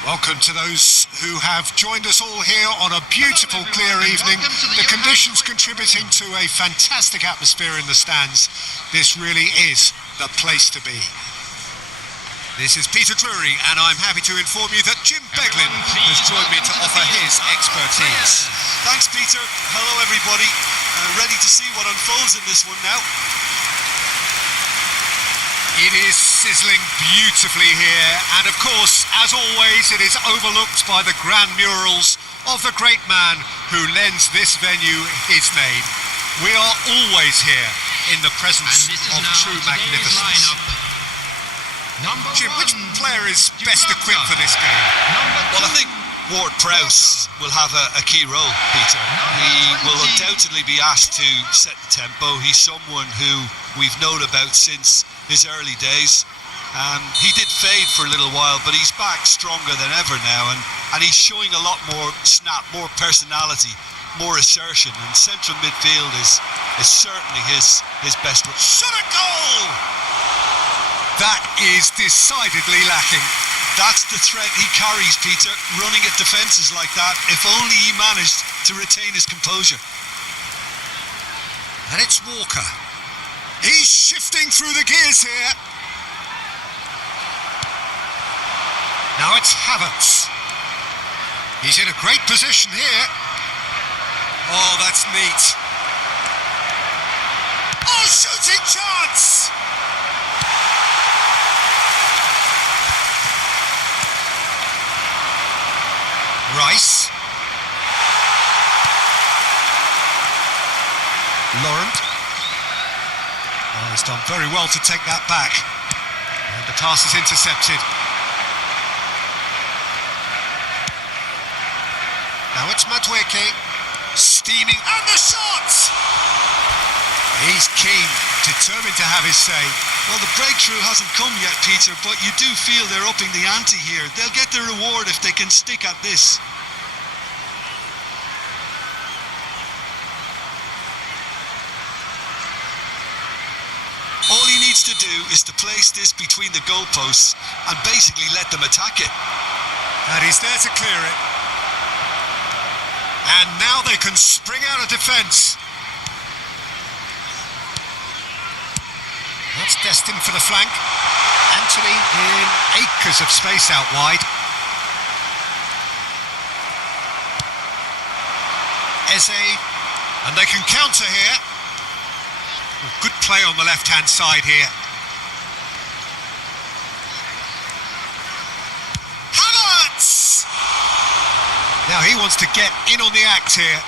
Welcome to those who have joined us all here on a beautiful, clear evening. The conditions contributing to a fantastic atmosphere in the stands. This really is the place to be. This is Peter Drury, and I'm happy to inform you that Jim Beglin has joined me to offer his expertise. Thanks, Peter. Hello, everybody. Ready to see what unfolds in this one now. It is sizzling beautifully here, and of course, as always, it is overlooked by the grand murals of the great man who lends this venue his name. We are always here in the presence of true magnificence. Jim, which player is best equipped for this game? Well, I think Ward-Prowse will have a key role, Peter. He will undoubtedly be asked to set the tempo. He's someone who we've known about since his early days. He did fade for a little while, but he's back stronger than ever now, and he's showing a lot more snap, more personality, more assertion, and central midfield is certainly his best. Shot a goal! That is decidedly lacking. That's the threat he carries, Peter, running at defences like that. If only he managed to retain his composure. And it's Walker. He's shifting through the gears here. Now it's Havertz. He's in a great position here. Oh, that's neat. Oh, shooting chance! Rice. Laurent. Oh, he's done very well to take that back. And the pass is intercepted. Now it's Madueke. Steaming, and the shot! He's keen, determined to have his say. Well, the breakthrough hasn't come yet, Peter, but you do feel they're upping the ante here. They'll get their reward if they can stick at this. All he needs to do is to place this between the goalposts and basically let them attack it. And he's there to clear it. And now they can spring out of defence. That's destined for the flank. Anthony in acres of space out wide. Eze, and they can counter here. Good play on the left-hand side here. Havertz! Now he wants to get in on the act here.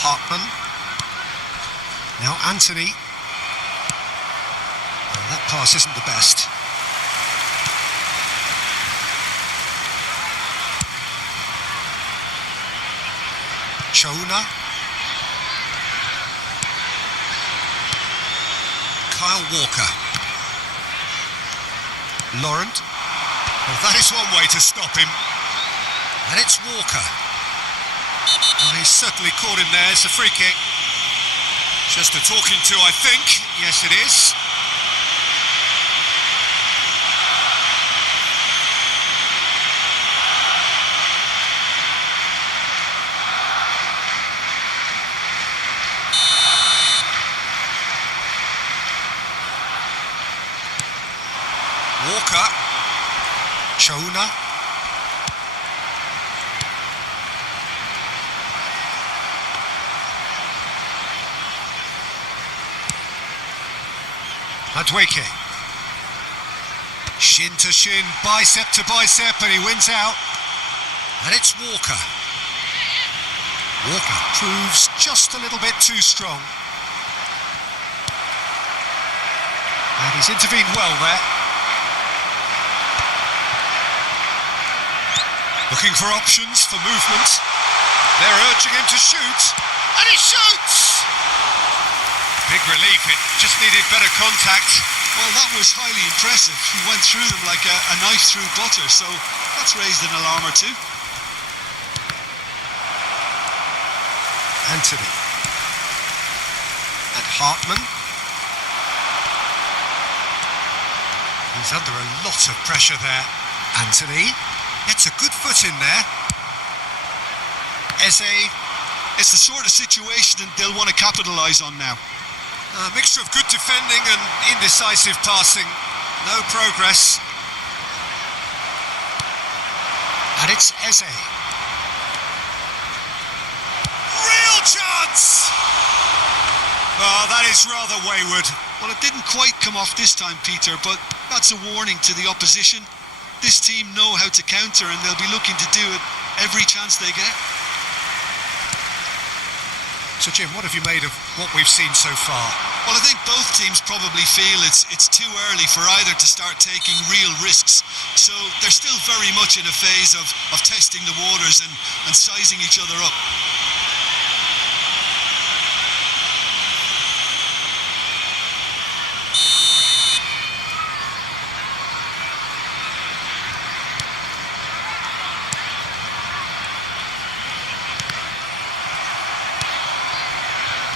Hartman. Now Anthony. Oh, that pass isn't the best. Chona. Kyle Walker. Laurent. Well, that is one way to stop him. And it's Walker. Well, he's certainly caught him there. It's a free kick. Just a talking to, I think. Yes, it is. Walker. Chona. Madueke. Shin to shin, bicep to bicep, and he wins out. And it's Walker. Walker proves just a little bit too strong. And he's intervened well there. Looking for options for movement. They're urging him to shoot. And he shoots! Big relief, it just needed better contact. Well, that was highly impressive. He went through them like a knife through butter, so that's raised an alarm or two. Anthony. And Hartman. He's under a lot of pressure there. Anthony gets a good foot in there. Eze. It's the sort of situation that they'll want to capitalise on now. A mixture of good defending and indecisive passing. No progress. And it's Eze. Real chance! Oh, that is rather wayward. Well, it didn't quite come off this time, Peter, but that's a warning to the opposition. This team know how to counter and they'll be looking to do it every chance they get. So, Jim, what have you made of what we've seen so far? Well, I think both teams probably feel it's too early for either to start taking real risks. So they're still very much in a phase of testing the waters and sizing each other up.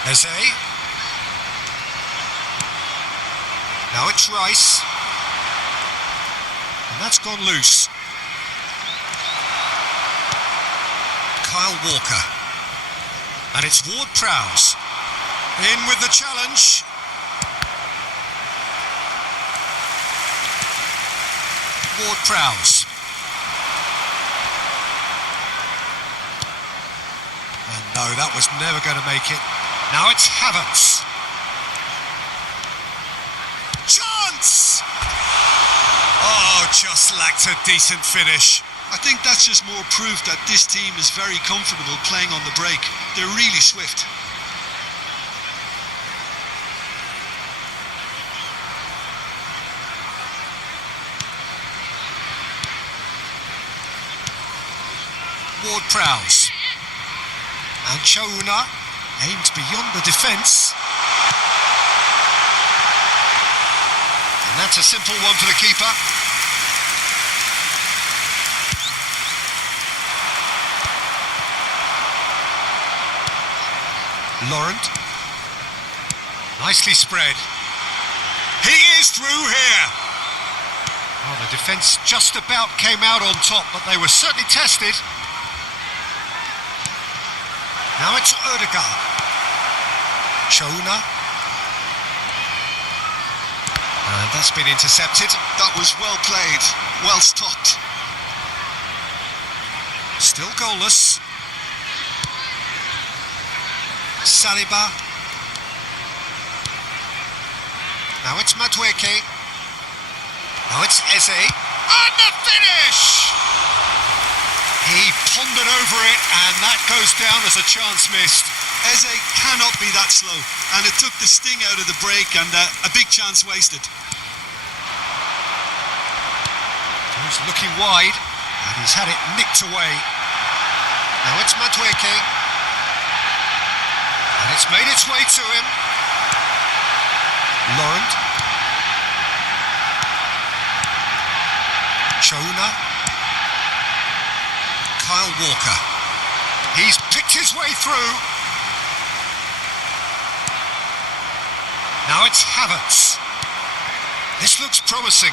Eze. Now it's Rice. And that's gone loose. Kyle Walker. And it's Ward-Prowse. In with the challenge. Ward-Prowse. And no, that was never going to make it. Now it's Havertz. Chance! Oh, just lacked a decent finish. I think that's just more proof that this team is very comfortable playing on the break. They're really swift. Ward-Prowse. And Chouna aims beyond the defence. And that's a simple one for the keeper. Laurent. Nicely spread. He is through here. Oh, the defence just about came out on top, but they were certainly tested. Now it's Ødegaard. Chouna. And that's been intercepted. That was well played, well stopped. Still goalless. Saliba. Now it's Madueke. Now it's Eze. And the finish! He pondered over it, and that goes down as a chance missed. Eze cannot be that slow, and it took the sting out of the break and a big chance wasted. He's looking wide, and he's had it nicked away. Now it's Madueke. And it's made its way to him. Laurent. Chouna. Kyle Walker. He's picked his way through. Now it's Havertz. This looks promising.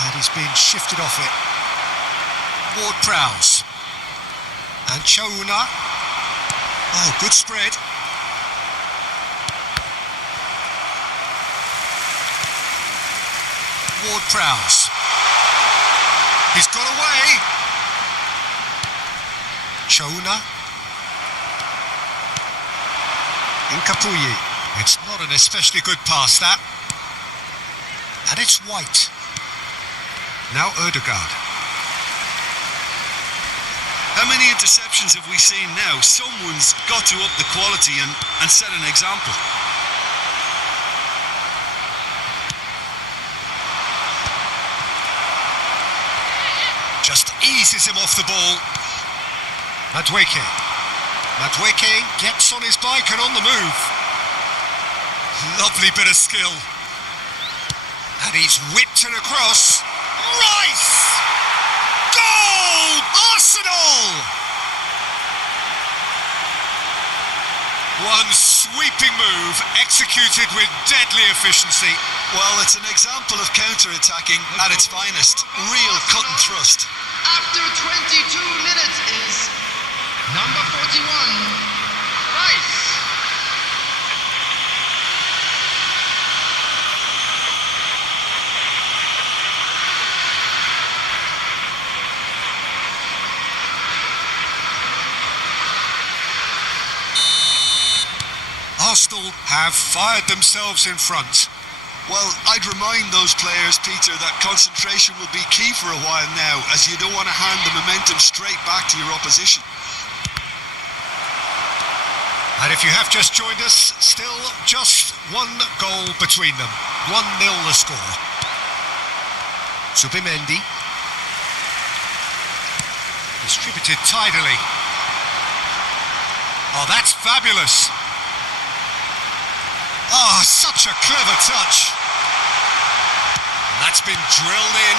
And he's being shifted off it. Ward-Prowse. And Chouna. Oh, good spread. Ward-Prowse. He's got away. Chouna. Incapuyi. It's not an especially good pass, that. And it's White. Now Ødegaard. How many interceptions have we seen now? Someone's got to up the quality and set an example. Just eases him off the ball. Madueke. Madueke gets on his bike and on the move. Lovely bit of skill. And he's whipped it across. Rice! Goal! Arsenal! One sweeping move, executed with deadly efficiency. Well, it's an example of counter-attacking at its finest. Real cut and thrust. After 22 minutes is number 41, Rice. Arsenal have fired themselves in front. Well, I'd remind those players, Peter, that concentration will be key for a while now, as you don't want to hand the momentum straight back to your opposition. And if you have just joined us, still just one goal between them. 1-0 the score. Zubimendi. Distributed tidily. Oh, that's fabulous. Oh, such a clever touch. And that's been drilled in.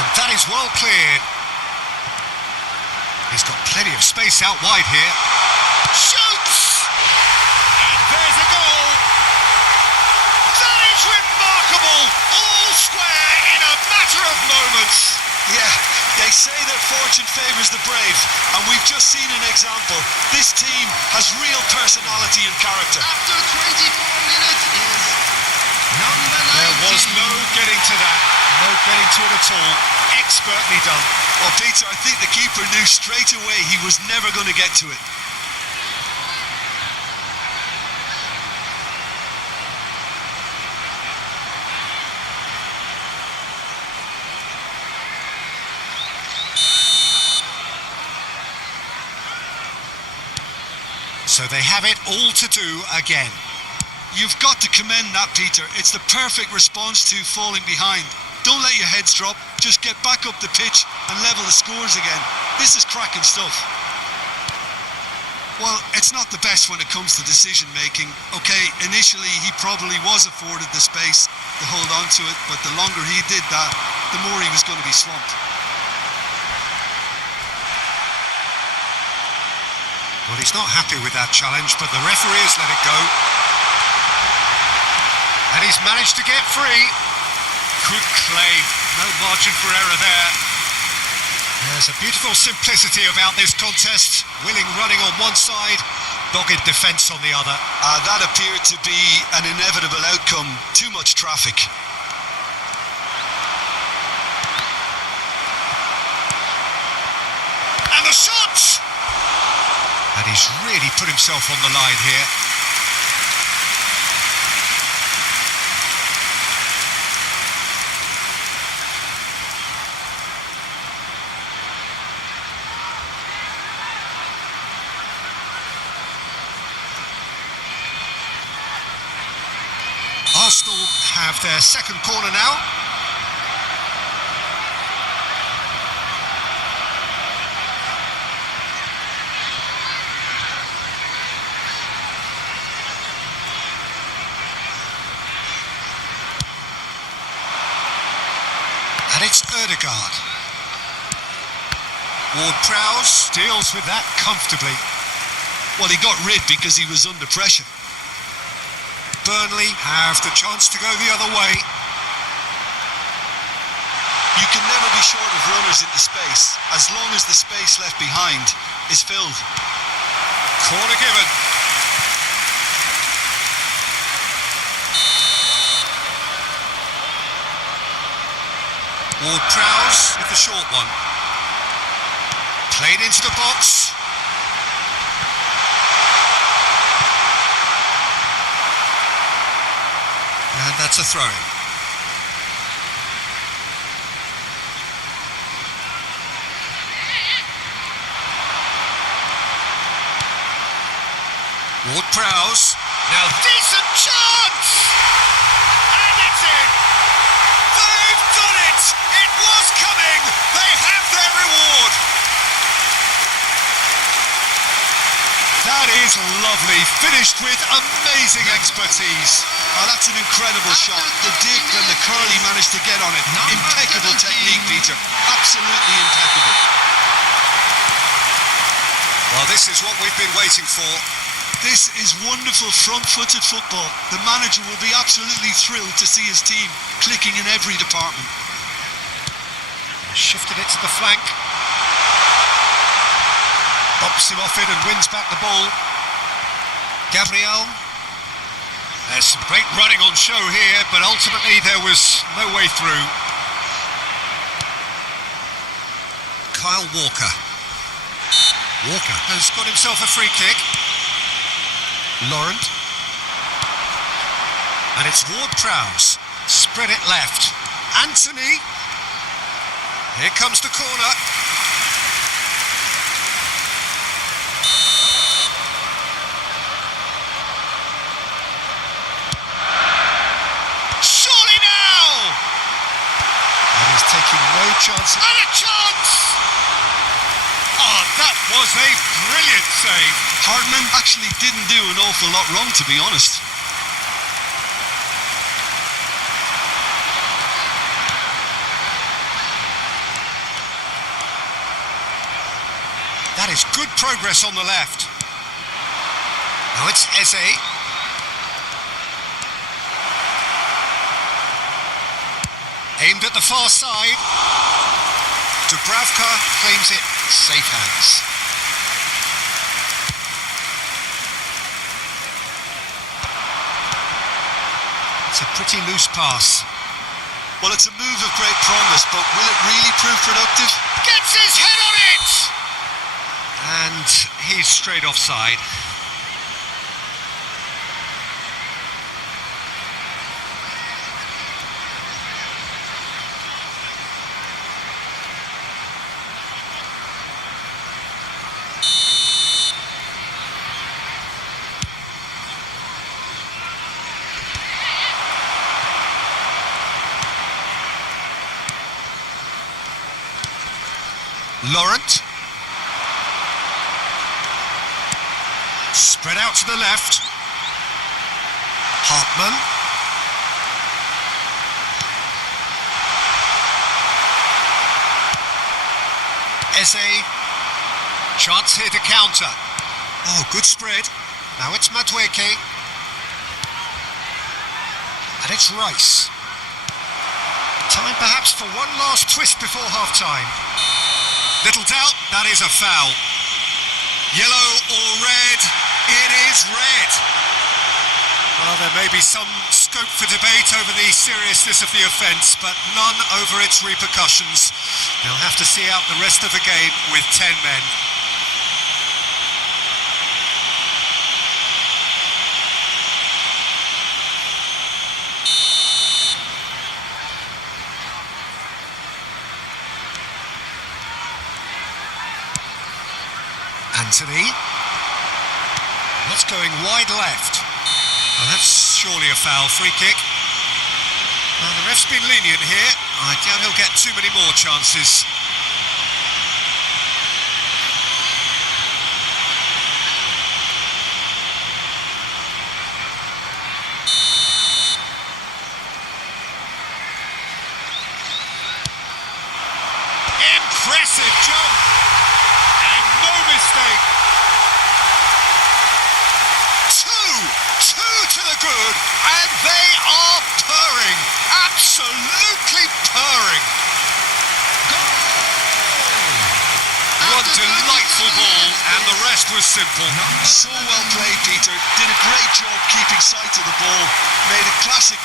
And that is well cleared. He's got plenty of space out wide here. Shoots! And there's a goal. That is remarkable. All square in a matter of moments. Yeah, they say that fortune favours the brave, and we've just seen an example. This team has real personality and character. After 24 minutes is number 19. There was no getting to that. No getting to it at all. Expertly done. Well, Peter, I think the keeper knew straight away he was never going to get to it. So they have it all to do again. You've got to commend that, Peter. It's the perfect response to falling behind. Don't let your heads drop. Just get back up the pitch and level the scores again. This is cracking stuff. Well, it's not the best when it comes to decision making. Okay, initially he probably was afforded the space to hold on to it, but the longer he did that, the more he was going to be swamped. Well, he's not happy with that challenge, but the referee has let it go. And he's managed to get free. Good claim. No margin for error there. There's a beautiful simplicity about this contest. Willing running on one side, dogged defence on the other. That appeared to be an inevitable outcome. Too much traffic. And the shot! And he's really put himself on the line here. Arsenal have their second corner now. And it's Ødegaard. Ward-Prowse deals with that comfortably. Well, he got rid because he was under pressure. Burnley have the chance to go the other way. You can never be short of runners into space, as long as the space left behind is filled. Corner given. Ward-Prowse with the short one. Played into the box. And that's a throw-in. Ward-Prowse. Now decent chance! And it's in! They've done it! It was coming! They have their reward! That is lovely, finished with amazing expertise. Oh, that's an incredible shot. The dip and the curl he managed to get on it. Impeccable technique, Peter. Absolutely impeccable. Well, this is what we've been waiting for. This is wonderful front-footed football. The manager will be absolutely thrilled to see his team clicking in every department. Shifted it to the flank. Bumps him off it and wins back the ball. Gabriel. There's some great running on show here, but ultimately there was no way through. Kyle Walker. Walker has got himself a free kick. Laurent. And it's Ward-Prowse. Spread it left. Anthony. Here comes the corner. Surely now! And he's taking no chances. And a chance! Oh, that was a brilliant save. Hardman actually didn't do an awful lot wrong, to be honest. That is good progress on the left. Now it's Eze. Aimed at the far side. Dubravka claims it. Safe hands. It's a pretty loose pass. Well, it's a move of great promise, but will it really prove productive? Gets his head on it! And he's straight offside. Laurent. Spread out to the left. Hartman. Eze. Chance here to counter. Oh, good spread. Now it's Madueke. And it's Rice. Time perhaps for one last twist before half-time. Little doubt, that is a foul. Yellow or red? It is red. Well, there may be some scope for debate over the seriousness of the offence, but none over its repercussions. They'll have to see out the rest of the game with 10 men. Anthony. That's going wide left. Well, that's surely a foul. Free kick. Well, the ref's been lenient here. I doubt he'll get too many more chances. Impressive jump. And no mistake. Two to the good, and they are purring. Absolutely purring. One delightful ball, and the rest was simple. So well played, Peter. Did a great job keeping sight of the ball. Made a classic